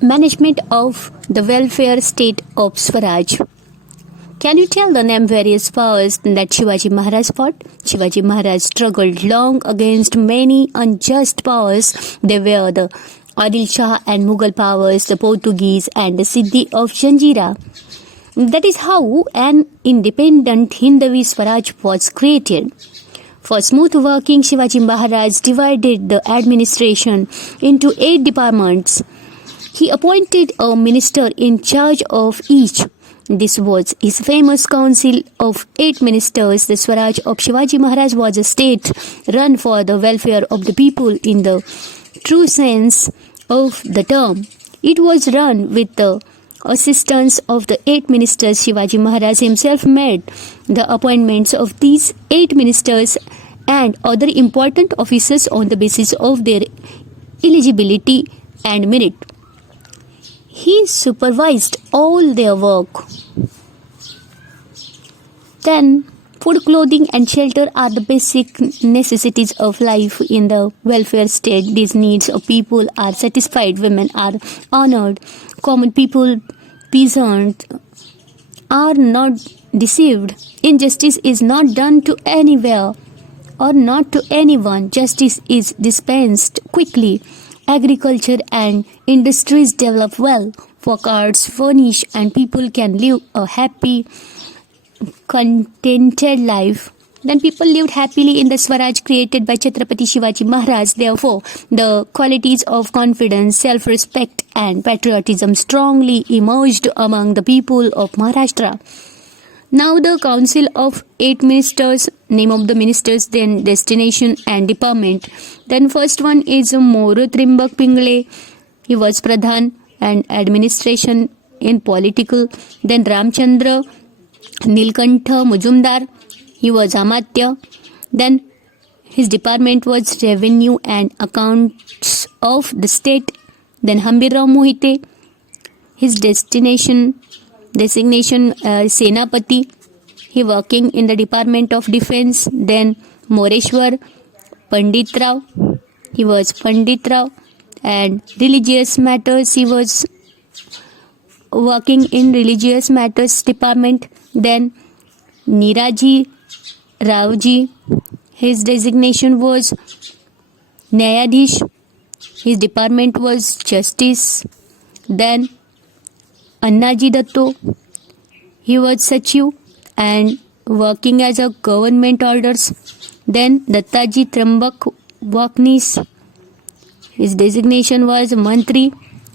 Management of the welfare state of Swaraj. Can you tell the name various powers that Shivaji Maharaj fought? Shivaji Maharaj struggled long against many unjust powers. They were the Adil Shah and Mughal powers, the Portuguese and the Siddhi of Janjira. That is how an independent Hindavi Swaraj was created. For smooth working, Shivaji Maharaj divided the administration into 8 departments. He appointed a minister in charge of each. This was his famous council of 8 ministers. The Swaraj of Shivaji Maharaj was a state run for the welfare of the people in the true sense of the term. It was run with the assistance of the 8 ministers. Shivaji Maharaj himself made the appointments of these 8 ministers and other important officers on the basis of their eligibility and merit. He supervised all their work. Then, food, clothing and shelter are the basic necessities of life in the welfare state. These needs of people are satisfied. Women are honored. Common people, peasants, are not deceived. Injustice is not done to anywhere or not to anyone. Justice is dispensed quickly. Agriculture and industries develop well. Workers furnish and people can live a happy, contented life. Then people lived happily in the Swaraj created by Chhatrapati Shivaji Maharaj. Therefore, the qualities of confidence, self-respect and patriotism strongly emerged among the people of Maharashtra. Now the council of 8 ministers, name of the ministers, then destination and department. Then first one is Moru Trimbak Pingle. He was Pradhan and administration in political. Then Ramchandra Nilkantha Mujumdar. He was Amatya. Then his department was revenue and accounts of the state. Then Hambirrao Mohite. His designation Senapati. He working in the Department of Defense. Then Moreshwar Pandit Rao. He was Pandit Rao and religious matters. He was working in religious matters department. Then Niraji Ravji. His designation was Nyayadhish. His department was Justice. Then Annaji Datto, he was Sachiv and working as a government orders. Then Dattaji Trambak Vaknis, his designation was Mantri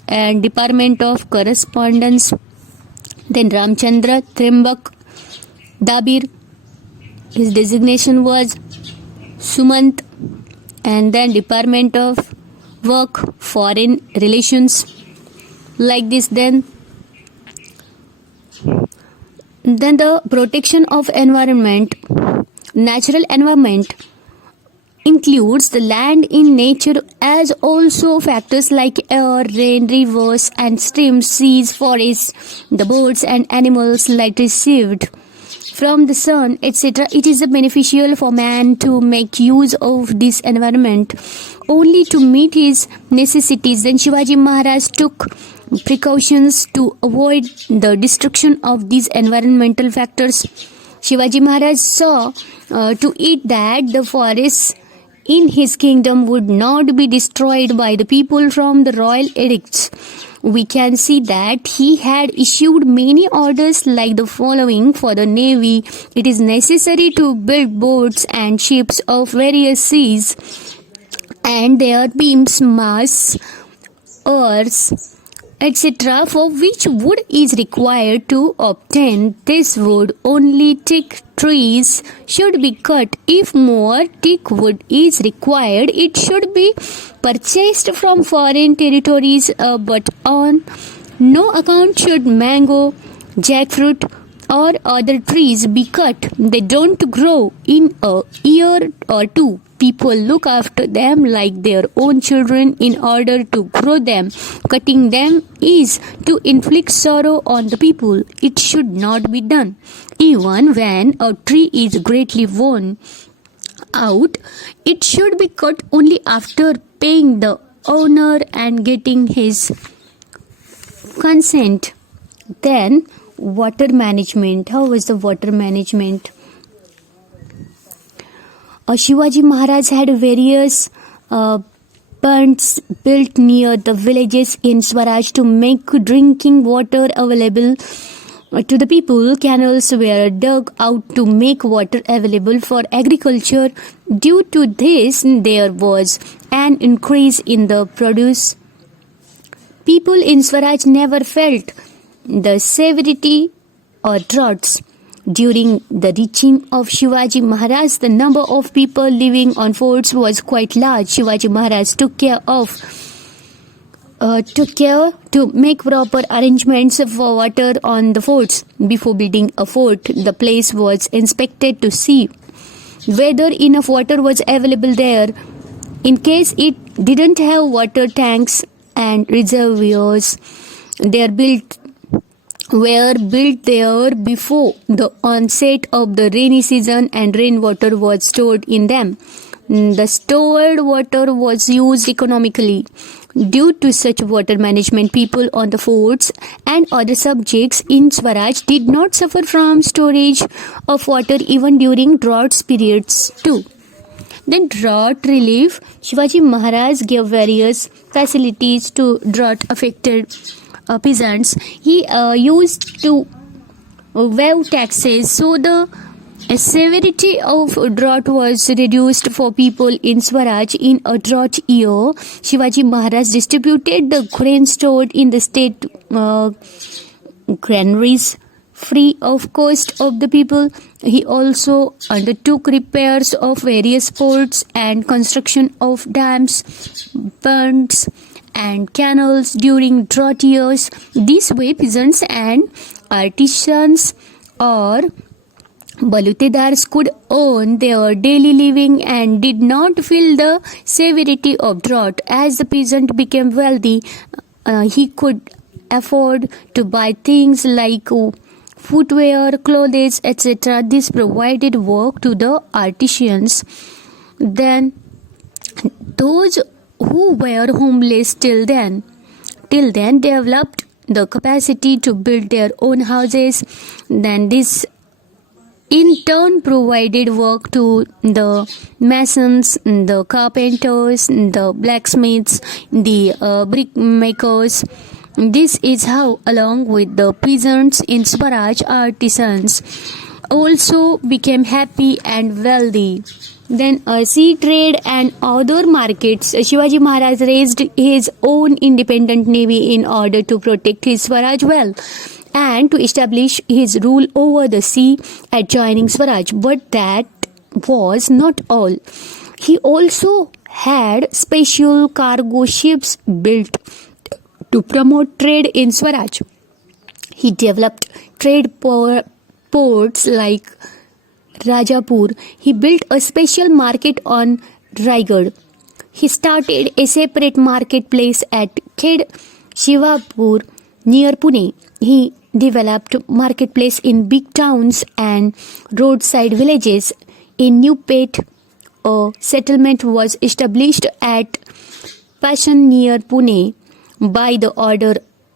and Department of Correspondence. Then Ramchandra Trambak Dabir, his designation was Sumant and then Department of Work, Foreign Relations. Like this, then the protection of environment, natural environment includes the land in nature as also factors like air, rain, rivers and streams, seas, forests, the birds and animals light received from the sun, etc. It is beneficial for man to make use of this environment only to meet his necessities. Then Shivaji Maharaj took precautions to avoid the destruction of these environmental factors. Shivaji Maharaj saw to it that the forests in his kingdom would not be destroyed by the people from the royal edicts. We can see that he had issued many orders like the following. For the navy, it is necessary to build boats and ships of various seas and their beams, masts, oars, etc., for which wood is required. To obtain this wood, only thick trees should be cut. If more thick wood is required, it should be purchased from foreign territories, but on no account should mango, jackfruit or other trees be cut. They don't grow in a year or two. People look after them like their own children in order to grow them. Cutting them is to inflict sorrow on the people. It should not be done. Even when a tree is greatly worn out, it should be cut only after paying the owner and getting his consent. Then, water management. How was the water management? Shivaji Maharaj had various ponds built near the villages in Swaraj to make drinking water available to the people. Canals were dug out to make water available for agriculture. Due to this, there was an increase in the produce. People in Swaraj never felt the severity or droughts. During the regime of Shivaji Maharaj, the number of people living on forts was quite large. Shivaji Maharaj took care to make proper arrangements for water on the forts. Before building a fort, the place was inspected to see whether enough water was available there. In case it didn't have water tanks and reservoirs, were built there before the onset of the rainy season, and rainwater was stored in them. The stored water was used economically. Due to such water management, people on the forts and other subjects in Swaraj did not suffer from storage of water even during drought periods too. Then drought relief. Shivaji Maharaj gave various facilities to drought affected peasants. He used to waive taxes, so the severity of drought was reduced for people in Swaraj. In a drought year, Shivaji Maharaj distributed the grain stored in the state granaries free of cost of the people. He also undertook repairs of various forts and construction of dams, ponds, and canals during drought years. This way, peasants and artisans or balutedars could earn their daily living and did not feel the severity of drought. As the peasant became wealthy, he could afford to buy things like footwear, clothes, etc. This provided work to the artisans. Then, those who were homeless till then developed the capacity to build their own houses. Then this in turn provided work to the masons, the carpenters, the blacksmiths, the brick makers. This is how, along with the peasants in Swaraj, artisans also became happy and wealthy. Then sea trade and other markets. Shivaji Maharaj raised his own independent navy in order to protect his Swaraj well and to establish his rule over the sea adjoining Swaraj. But that was not all. He also had special cargo ships built to promote trade in Swaraj. He developed trade ports like Rajapur. He built a special market on Raigad. He started a separate marketplace at Khed Shivapur near Pune. He developed marketplace in big towns and roadside villages. In New Pet, a settlement was established at Pashan near Pune by the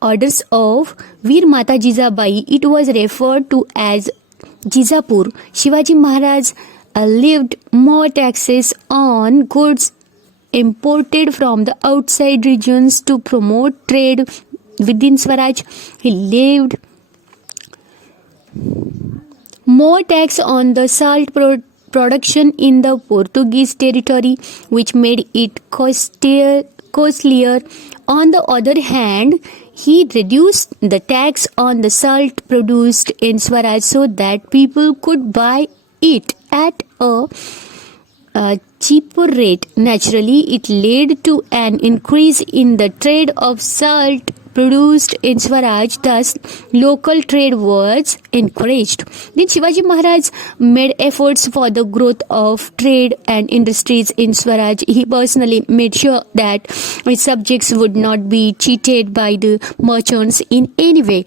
orders of Veer Mata Jizabai. It was referred to as Jizapur. Shivaji Maharaj levied more taxes on goods imported from the outside regions to promote trade within Swaraj. He levied more tax on the salt production in the Portuguese territory, which made it costlier. On the other hand, he reduced the tax on the salt produced in Swaraj so that people could buy it at a cheaper rate. Naturally, it led to an increase in the trade of salt produced in Swaraj. Thus, local trade was encouraged. Then Shivaji Maharaj made efforts for the growth of trade and industries in Swaraj. He personally made sure that his subjects would not be cheated by the merchants in any way.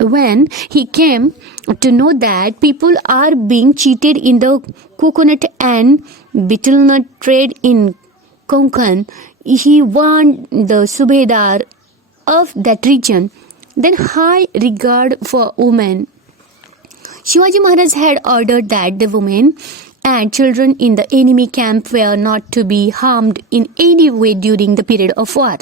When he came to know that people are being cheated in the coconut and betel nut trade in Konkan, he warned the Subedar of that region. Then high regard for women. Shivaji Maharaj had ordered that the women and children in the enemy camp were not to be harmed in any way during the period of war.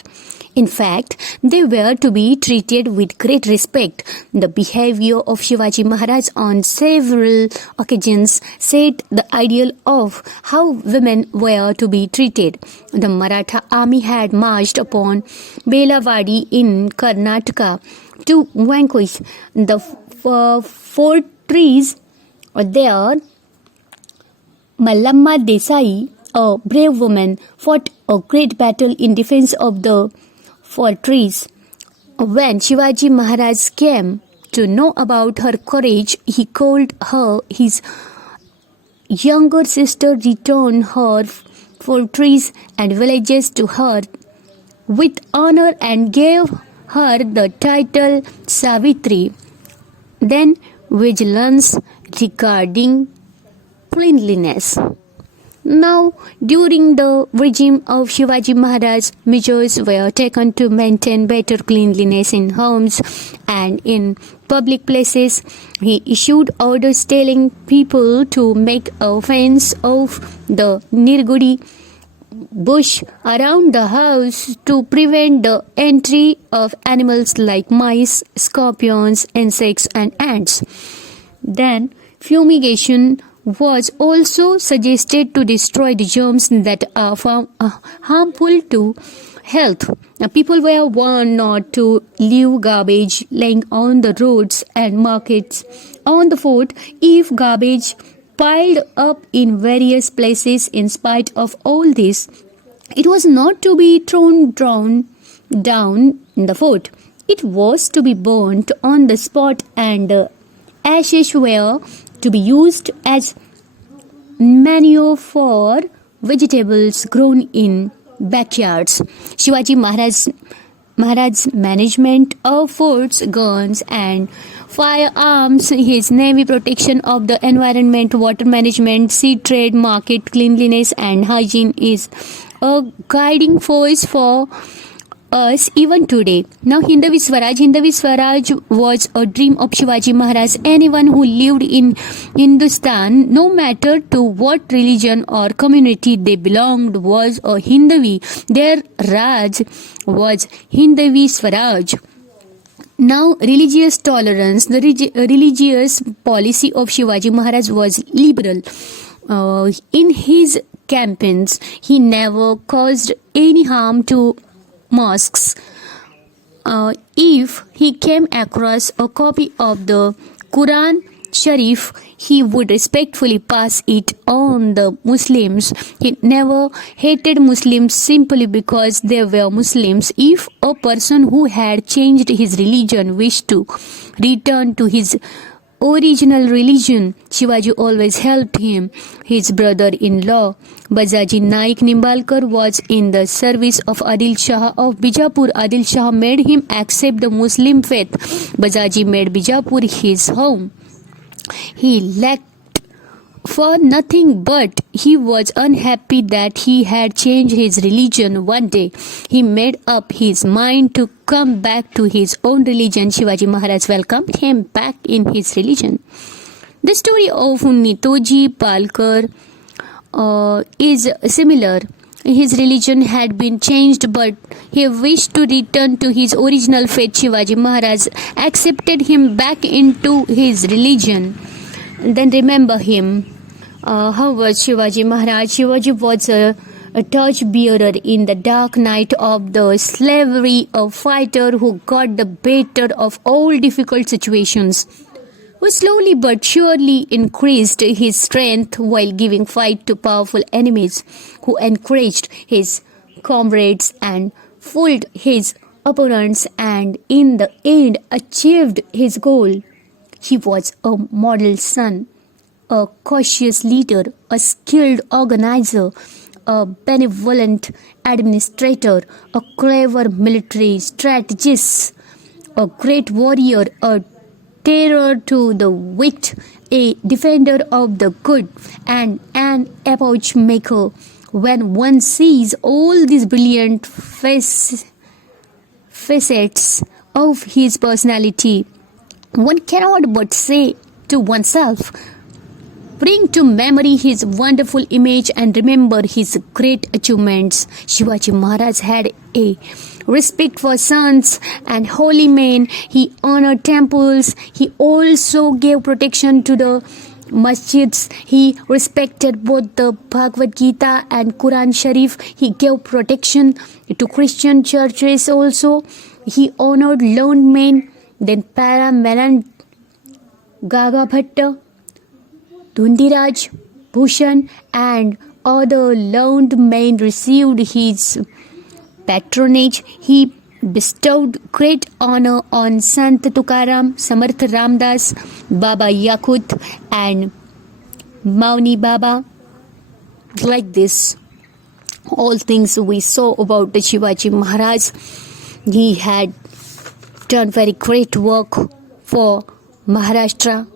In fact, they were to be treated with great respect. The behavior of Shivaji Maharaj on several occasions set the ideal of how women were to be treated. The Maratha army had marched upon Belawadi in Karnataka to vanquish the fortress there. Mallamma Desai, a brave woman, fought a great battle in defense of the fortress. When Shivaji Maharaj came to know about her courage, he called her his younger sister, returned her fortress and villages to her with honor and gave her the title Savitri. Then vigilance regarding cleanliness. Now, during the regime of Shivaji Maharaj, measures were taken to maintain better cleanliness in homes and in public places. He issued orders telling people to make a fence of the Nirgudi bush around the house to prevent the entry of animals like mice, scorpions, insects, and ants. Then, fumigation was also suggested to destroy the germs that are harmful to health. People were warned not to leave garbage lying on the roads and markets on the foot. If garbage piled up in various places, in spite of all this, it was not to be thrown down in the fort. It was to be burnt on the spot, and the ashes were to be used as manure for vegetables grown in backyards. Shivaji Maharaj's management of forts, guns, and firearms, his navy, protection of the environment, water management, sea trade, market, cleanliness, and hygiene is a guiding force for us even today. Now, Hindavi Swaraj was a dream of Shivaji Maharaj. Anyone who lived in Hindustan, no matter to what religion or community they belonged, was a Hindavi. Their Raj was Hindavi Swaraj. Now, religious tolerance. The religious policy of Shivaji Maharaj was liberal. In his campaigns, he never caused any harm to mosques. If he came across a copy of the Quran Sharif, he would respectfully pass it on the Muslims. He never hated Muslims simply because they were Muslims. If a person who had changed his religion wished to return to his original religion, Shivaji always helped him. His brother-in-law, Bajaji Naik Nimbalkar, was in the service of Adil Shah of Bijapur. Adil Shah made him accept the Muslim faith. Bajaji made Bijapur his home. He lacked for nothing, but he was unhappy that he had changed his religion. One day, he made up his mind to come back to his own religion. Shivaji Maharaj welcomed him back in his religion. The story of Nitoji Palkar is similar. His religion had been changed, but he wished to return to his original faith. Shivaji Maharaj accepted him back into his religion. Then remember him. How was Shivaji Maharaj? Shivaji was a torch bearer in the dark night of the slavery, a fighter who got the better of all difficult situations, who slowly but surely increased his strength while giving fight to powerful enemies, who encouraged his comrades and fooled his opponents, and in the end achieved his goal. He was a model son, a cautious leader, a skilled organizer, a benevolent administrator, a clever military strategist, a great warrior, a terror to the weak, a defender of the good, and an epoch maker. When one sees all these brilliant facets of his personality. One cannot but say to oneself, bring to memory his wonderful image and remember his great achievements. Shivaji Maharaj had a respect for saints and holy men. He honored temples. He also gave protection to the masjids. He respected both the Bhagavad Gita and Quran Sharif. He gave protection to Christian churches also. He honored learned men. Then Paramahansa Gagabhatta, Dhundiraj, Bhushan and other learned men received his patronage. He bestowed great honor on Sant Tukaram, Samarth Ramdas, Baba Yakut and Mauni Baba. Like this, all things we saw about the Shivaji Maharaj. He had done very great work for Maharashtra.